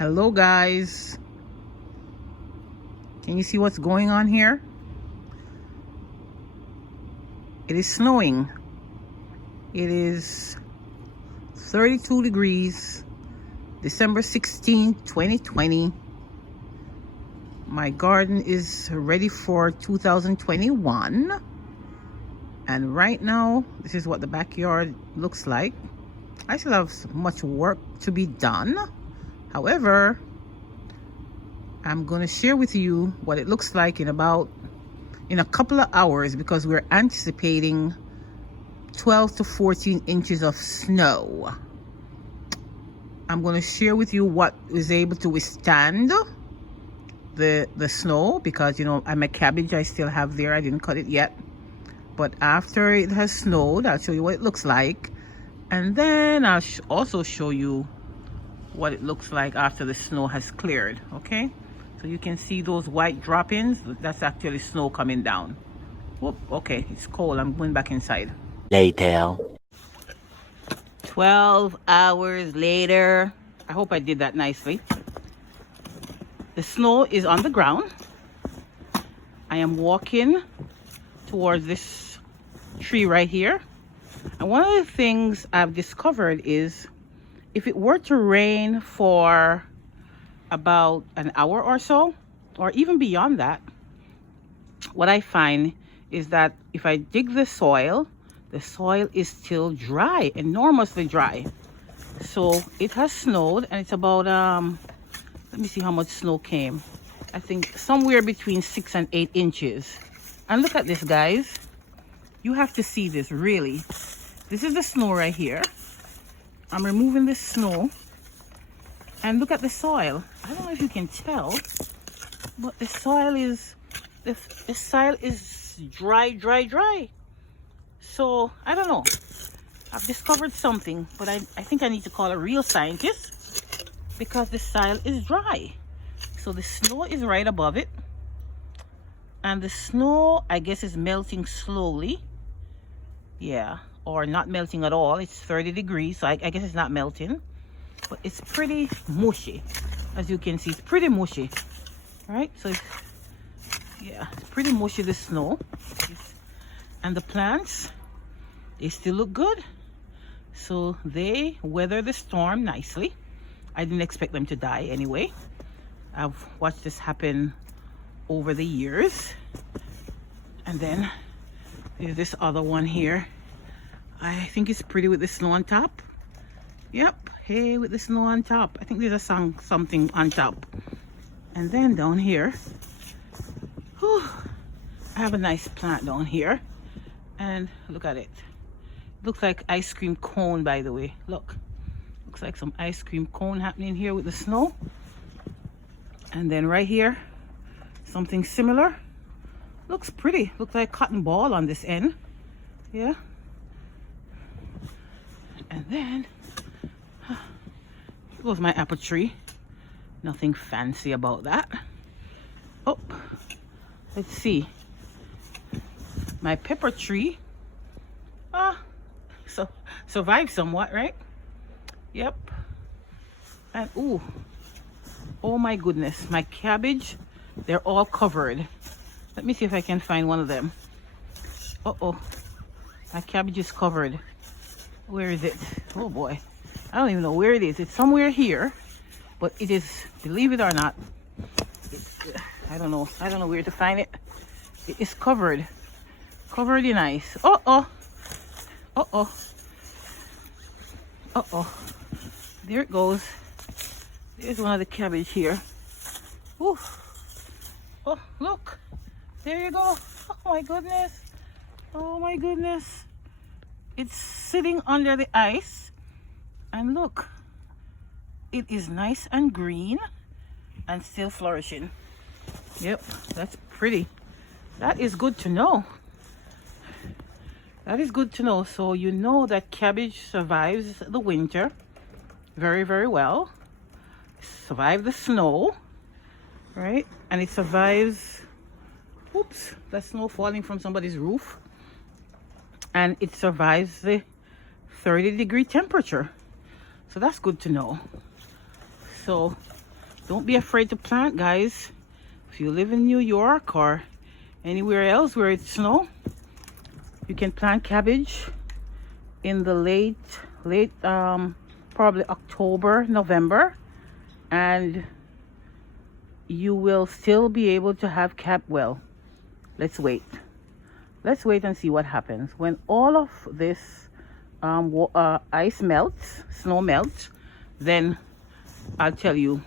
Hello guys, can you see what's going on here? It is snowing. It is 32 degrees, December 16, 2020. My garden is ready for 2021, and right now this is what the backyard looks like. I still have much work to be done. However, I'm going to share with you what it looks like in a couple of hours, because we're anticipating 12 to 14 inches of snow. I'm going to share with you what is able to withstand the snow, because my cabbage I still have there. I didn't cut it yet, but after it has snowed, I'll show you what it looks like, and then I'll also show you what it looks like after the snow has cleared. Okay, so you can see those white drop-ins. That's actually snow coming down. Whoop, okay, it's cold. I'm going back inside. Later. 12 hours later. I hope I did that nicely. The snow is on the ground. I am walking towards this tree right here. And one of the things I've discovered is, if it were to rain for about an hour or so, or even beyond that, what I find is that if I dig the soil is still dry, enormously dry. So it has snowed, and it's about let me see how much snow came. I think somewhere between 6 and 8 inches. And look at this, guys. You have to see this, really. This is the snow right here. I'm removing this snow, and look at the soil. I don't know if you can tell, but the soil is dry. So I don't know. I've discovered something, but I think I need to call a real scientist, because the soil is dry. So the snow is right above it, and the snow, I guess, is melting slowly. Yeah, or not melting at all. It's 30 degrees, so I guess it's not melting, but it's pretty mushy. As you can see, it's pretty mushy, right? So yeah, it's pretty mushy, the snow. And the plants, they still look good. So they weather the storm nicely. I didn't expect them to die anyway. I've watched this happen over the years. And then there's this other one here. I think it's pretty with the snow on top. Yep, hey, with the snow on top. I think there's something on top. And then down here, whew, I have a nice plant down here. And look at it. Looks like ice cream cone, by the way. Look, looks like some ice cream cone happening here with the snow. And then right here, something similar. Looks pretty. Looks like cotton ball on this end. Yeah. And then here goes my apple tree. Nothing fancy about that. Oh, let's see. My pepper tree. So survived somewhat, right? Yep. And oh my goodness, my cabbage, they're all covered. Let me see if I can find one of them. Uh-oh, my cabbage is covered. Where is it? Oh boy, I don't even know where it is. It's somewhere here, but it is, believe it or not, I don't know where to find it. It is covered in ice. Uh-oh, there it goes. There's one of the cabbage here. Ooh. Oh, look, there you go. Oh my goodness, it's sitting under the ice, and look, it is nice and green and still flourishing. Yep, that's pretty. That is good to know. That is good to know. So you know that cabbage survives the winter very, very well. Survive the snow, right? And it survives, oops, that snow falling from somebody's roof. And it survives the 30-degree temperature. So that's good to know. So Don't be afraid to plant, guys. If you live in New York or anywhere else where it's snow, you can plant cabbage in the late probably October, November, and you will still be able to have well, let's wait and see what happens when all of this ice melts, snow melts. Then I'll tell you,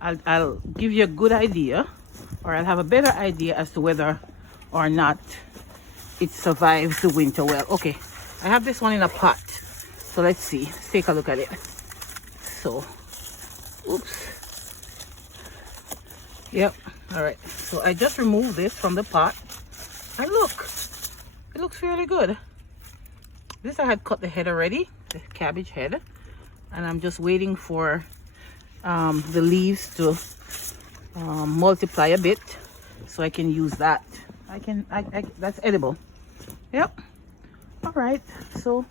I'll give you a good idea, or I'll have a better idea as to whether or not it survives the winter well. Okay, I have this one in a pot, so let's see. Let's take a look at it. So, oops. Yep. All right. So I just removed this from the pot, and look, it looks really good. This I had cut the head already, the cabbage head, and I'm just waiting for the leaves to multiply a bit, so I can use that. That's edible. Yep. All right. So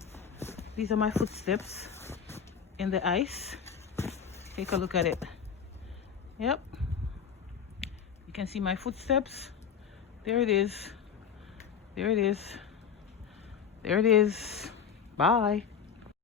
these are my footsteps in the ice. Take a look at it. Yep. You can see my footsteps. There it is. There it is. There it is. Bye.